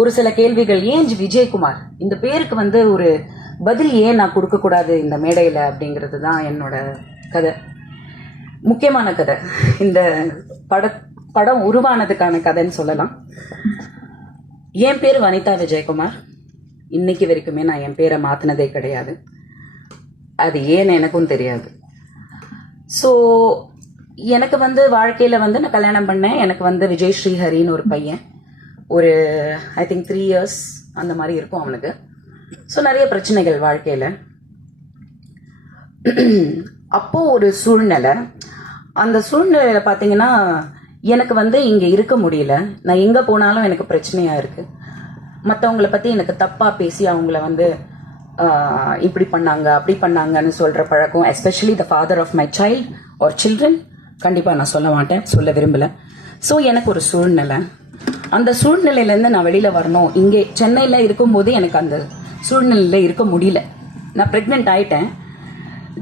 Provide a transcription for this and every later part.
ஒரு சில கேள்விகள். ஏன் விஜயகுமார் இந்த பேருக்கு ஒரு பதில் ஏன் நான் கொடுக்க கூடாது இந்த மேடையில அப்படிங்கிறது தான் என்னோட கதை. முக்கியமான கதை. இந்த படம் உருவானதுக்கான கதைன்னு சொல்லலாம். என் பேர் வனிதா விஜயகுமார். இன்னைக்கு வரைக்குமே நான் என் பேரை மாத்தினதே கிடையாது. அது ஏன்னு எனக்கும் தெரியாது. ஸோ எனக்கு வாழ்க்கையில நான் கல்யாணம் பண்ணேன். எனக்கு விஜய் ஸ்ரீஹரின்னு ஒரு பையன். ஒரு ஐ திங்க் 3 years அந்த மாதிரி இருக்கும் அவனுக்கு. ஸோ நிறைய பிரச்சனைகள் வாழ்க்கையில். அப்போ ஒரு சூழ்நிலை, அந்த சூழ்நிலையில் பார்த்தீங்கன்னா எனக்கு இங்கே இருக்க முடியல. நான் எங்கே போனாலும் எனக்கு பிரச்சனையாக இருக்குது. மற்றவங்கள பற்றி எனக்கு தப்பாக பேசி அவங்கள இப்படி பண்ணாங்க அப்படி பண்ணாங்கன்னு சொல்கிற பழக்கம், especially the father of my child or children, கண்டிப்பாக நான் சொல்ல மாட்டேன், சொல்ல விரும்பலை. ஸோ எனக்கு ஒரு சூழ்நிலை, அந்த சூழ்நிலையிலேருந்து நான் வெளியில் வரணும். இங்கே சென்னையில் இருக்கும்போது எனக்கு அந்த சூழ்நிலையில் இருக்க முடியல. நான் ப்ரெக்னென்ட் ஆகிட்டேன்.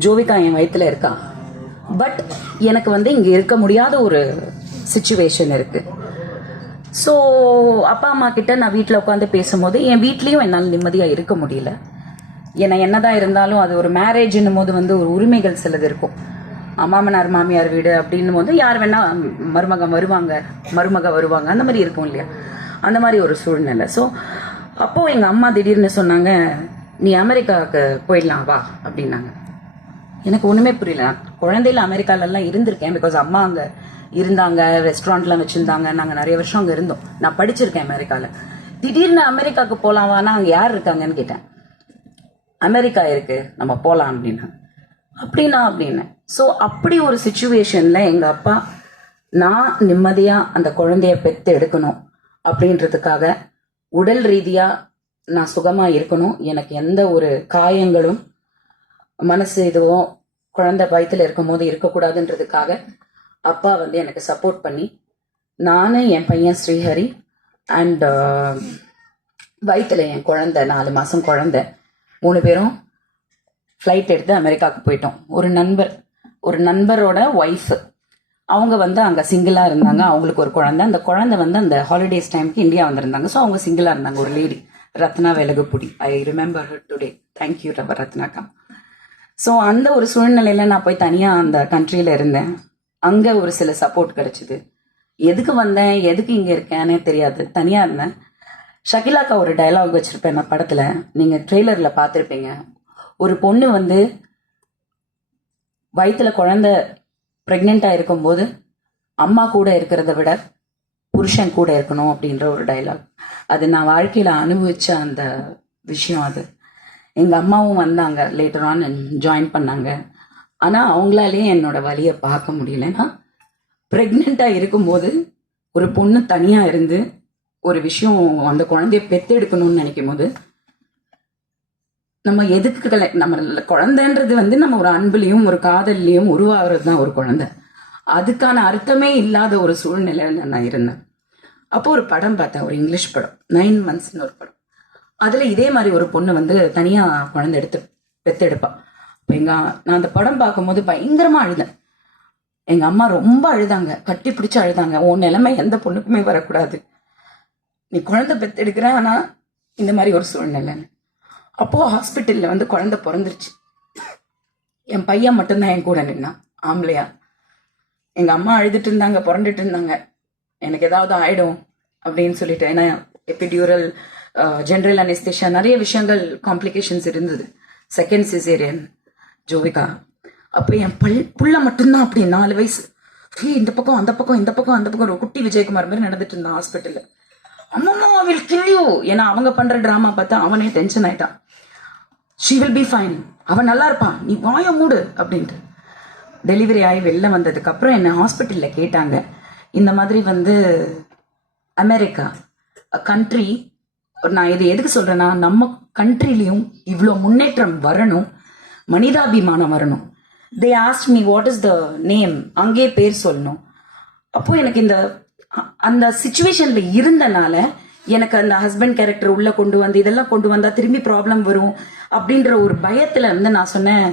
ஜோவிகா என் வயிற்றுல இருக்கா. பட் எனக்கு இங்கே இருக்க முடியாத ஒரு சிச்சுவேஷன் இருக்குது. ஸோ அப்பா அம்மா கிட்ட நான் வீட்டில் உட்காந்து பேசும்போது என் வீட்லேயும் என்னால் நிம்மதியாக இருக்க முடியல. ஏன்னா என்னதான் இருந்தாலும் அது ஒரு மேரேஜ்னும் போது ஒரு உரிமைகள் சிலது இருக்கும். மாமனார் மாமியார் வீடு அப்படின்னும் போது யார் வேணா மருமக வருவாங்க, அந்த மாதிரி இருக்கும் இல்லையா, அந்த மாதிரி ஒரு சூழ்நிலை. ஸோ அப்போது எங்கள் அம்மா திடீர்னு சொன்னாங்க, நீ அமெரிக்காவுக்கு போயிடலாம் வா அப்படின்னாங்க. எனக்கு ஒன்றுமே புரியல. குழந்தையில அமெரிக்காலெல்லாம் இருந்திருக்கேன். பிகாஸ் அம்மா அங்கே இருந்தாங்க, ரெஸ்டாரண்ட்லாம் வச்சுருந்தாங்க, நாங்கள் நிறைய வருஷம் அங்கே இருந்தோம். நான் படிச்சிருக்கேன் அமெரிக்காவில். திடீர்னு அமெரிக்காவுக்கு போகலாமான்னா அங்கே யார் இருக்காங்கன்னு கேட்டேன். அமெரிக்கா இருக்கு, நம்ம போகலாம் அப்படின்னு. ஸோ அப்படி ஒரு சுச்சுவேஷனில் எங்கள் அப்பா நான் நிம்மதியாக அந்த குழந்தைய பெற்று எடுக்கணும் அப்படின்றதுக்காக, உடல் ரீதியாக நான் சுகமாக இருக்கணும், எனக்கு எந்த ஒரு காயங்களும் மனசு இதுவும் குழந்தை வயிற்றுல இருக்கும் போது இருக்கக்கூடாதுன்றதுக்காக அப்பா எனக்கு சப்போர்ட் பண்ணி, நான் என் பையன் ஸ்ரீஹரி அண்ட் வயிற்றுல என் குழந்தை 4 மாதம் குழந்தை, 3 பேரும் ஃப்ளைட் எடுத்து அமெரிக்காவுக்கு போயிட்டோம். ஒரு நண்பரோட ஒய்ஃப், அவங்க அங்கே சிங்கிளாக இருந்தாங்க. அவங்களுக்கு ஒரு குழந்தை. அந்த குழந்தை அந்த ஹாலிடேஸ் டைமுக்கு இந்தியா வந்திருந்தாங்க. ஸோ அவங்க சிங்கிளாக இருந்தாங்க. ஒரு lady, Ratna Velagapudi. I remember her today. Thank you ரத்னாக்கா. ஸோ அந்த ஒரு சூழ்நிலையில் நான் போய் தனியாக அந்த கண்ட்ரியில் இருந்தேன். அங்கே ஒரு சில சப்போர்ட் கிடைச்சிது. எதுக்கு வந்தேன், எதுக்கு இங்கே இருக்கேன்னே தெரியாது, தனியாக இருந்தேன். ஷகிலாக்கா ஒரு டயலாக் வச்சுருப்பேன் நான் படத்தில், நீங்கள் ட்ரெய்லரில் பார்த்துருப்பீங்க. ஒரு பொண்ணு வயிற்றுல குழந்தை ப்ரெக்னெண்ட்டாக இருக்கும்போது அம்மா கூட இருக்கிறத விட புருஷன் கூட இருக்கணும் அப்படின்ற ஒரு டயலாக். அது நான் வாழ்க்கையில் அனுபவிச்ச அந்த விஷயம். அது எங்கள் அம்மாவும் வந்தாங்க, லேட்டர் ஆன் ஜாயின் பண்ணாங்க. ஆனால் அவங்களாலே என்னோட வலியை பார்க்க முடியலன்னா, ப்ரெக்னெண்ட்டாக இருக்கும்போது ஒரு பொண்ணு தனியாக இருந்து ஒரு விஷயம் அந்த குழந்தைய பெற்றெடுக்கணும்னு நினைக்கும் போது, நம்ம எதுக்கு நம்ம குழந்தைன்றது நம்ம ஒரு அன்புலையும் ஒரு காதல்லையும் உருவாகிறது தான் ஒரு குழந்தை. அதுக்கான அர்த்தமே இல்லாத ஒரு சூழ்நிலையில நான் இருந்தேன். அப்போ ஒரு படம் பார்த்தேன், ஒரு இங்கிலீஷ் படம், 9 monthsன்னு ஒரு படம். அதுல இதே மாதிரி ஒரு பொண்ணு தனியா குழந்தை எடுத்து பெத்தெடுப்பா. நான் அந்த படம் பார்க்கும்போது பயங்கரமா அழுதேன். எங்க அம்மா ரொம்ப அழுதாங்க, கட்டி பிடிச்சு அழுதாங்க. உன் நிலைமை எந்த பொண்ணுக்குமே வரக்கூடாது, நீ குழந்தை பெத்தெடுக்கிற, ஆனா இந்த மாதிரி ஒரு சூழ்நிலைன்னு. அப்போ ஹாஸ்பிட்டல்ல குழந்தை பிறந்துருச்சு. என் பையன் மட்டும்தான் என் கூட நின்னான், ஆம்பளையா. எங்க அம்மா அழுதுட்டு இருந்தாங்க, புரண்டுட்டு இருந்தாங்க, எனக்கு ஏதாவது ஆயிடும் அப்படின்னு சொல்லிட்டு. ஏன்னா எபிடியூரல், ஜென்ரல் அனெஸ்தேஷியா, நிறைய விஷயங்கள் காம்ப்ளிகேஷன்ஸ் இருந்தது. Second caesarean Jovika. அப்போ என் புள்ள மட்டும்தான் அப்படி 4 வயசு, இந்த பக்கம் அந்த பக்கம் இந்த பக்கம் அந்த பக்கம், ஒரு குட்டி விஜயகுமார் மாதிரி நடந்துட்டு இருந்தான் ஹாஸ்பிட்டல்ல. அம்மா வில் கில் யூ. ஏன்னா அவங்க பண்ற டிராமா பார்த்தா அவனே டென்ஷன் ஆயிட்டான். ஷி வில் பி ஃபைன், அவன் நல்லா இருப்பான், நீ வாய மூடு அப்படின்ட்டு. டெலிவரி ஆகி வெளில வந்ததுக்கு அப்புறம் என்ன ஹாஸ்பிட்டல்ல கேட்டாங்க, இந்த மாதிரி அமெரிக்கா கண்ட்ரி, நான் இது எதுக்கு சொல்றேன்னா, நம்ம கண்ட்ரிலையும் இவ்வளோ முன்னேற்றம் வரணும், மனிதாபிமானம் வரணும். They ask me what is the name, அங்கே பேர் சொல்லணும். அப்போ எனக்கு அந்த சிச்சுவேஷன்ல இருந்தனால எனக்கு அந்த ஹஸ்பண்ட் கேரக்டர் உள்ள இதெல்லாம் கொண்டு வந்தா திரும்பி ப்ராப்ளம் வரும் அப்படின்ற ஒரு பயத்துல நான் சொன்னேன்,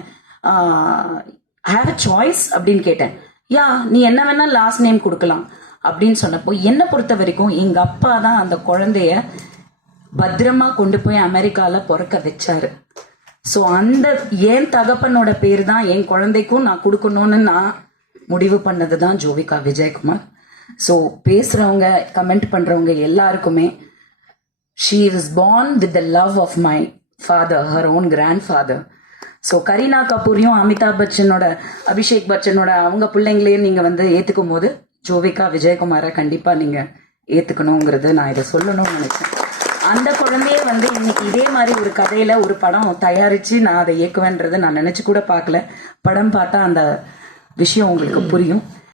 ஹேவ் அ சாய்ஸ் அப்படின்னு கேட்டேன். யா, நீ என்ன வேணா லாஸ்ட் நேம் கொடுக்கலாம், அப்படின்னு சொன்னப்போ என்னை பொறுத்த வரைக்கும் எங்க அப்பா தான் அந்த குழந்தைய பத்திரமா கொண்டு போய் அமெரிக்கால பிறக்க வச்சாரு. ஸோ அந்த என் தகப்பனோட பேர் தான் என் குழந்தைக்கும் நான் கொடுக்கணும்னு நான் முடிவு பண்ணது தான் ஜோவிகா விஜயகுமார். ஸோ பேசுறவங்க கமெண்ட் பண்றவங்க எல்லாருக்குமே she was born with the love of my father, her own grandfather. So Kareena கபூரையும் அமிதாப் பச்சனோட அபிஷேக் பச்சனோட அவங்க பிள்ளைங்களையும் நீங்க வந்து ஏத்துக்கும் போது ஜோவிகா விஜயகுமாரை கண்டிப்பா நீங்க ஏத்துக்கணுங்கிறது நான் இதை சொல்லணும்னு நினைச்சேன். அந்த குழந்தைய வந்து இன்னைக்கு இதே மாதிரி ஒரு கதையில ஒரு படம் தயாரிச்சு நான் அதை இயக்குவேன்றதை நான் நினைச்சு கூட பார்க்கல. படம் பார்த்தா அந்த விஷயம் உங்களுக்கு புரியும்.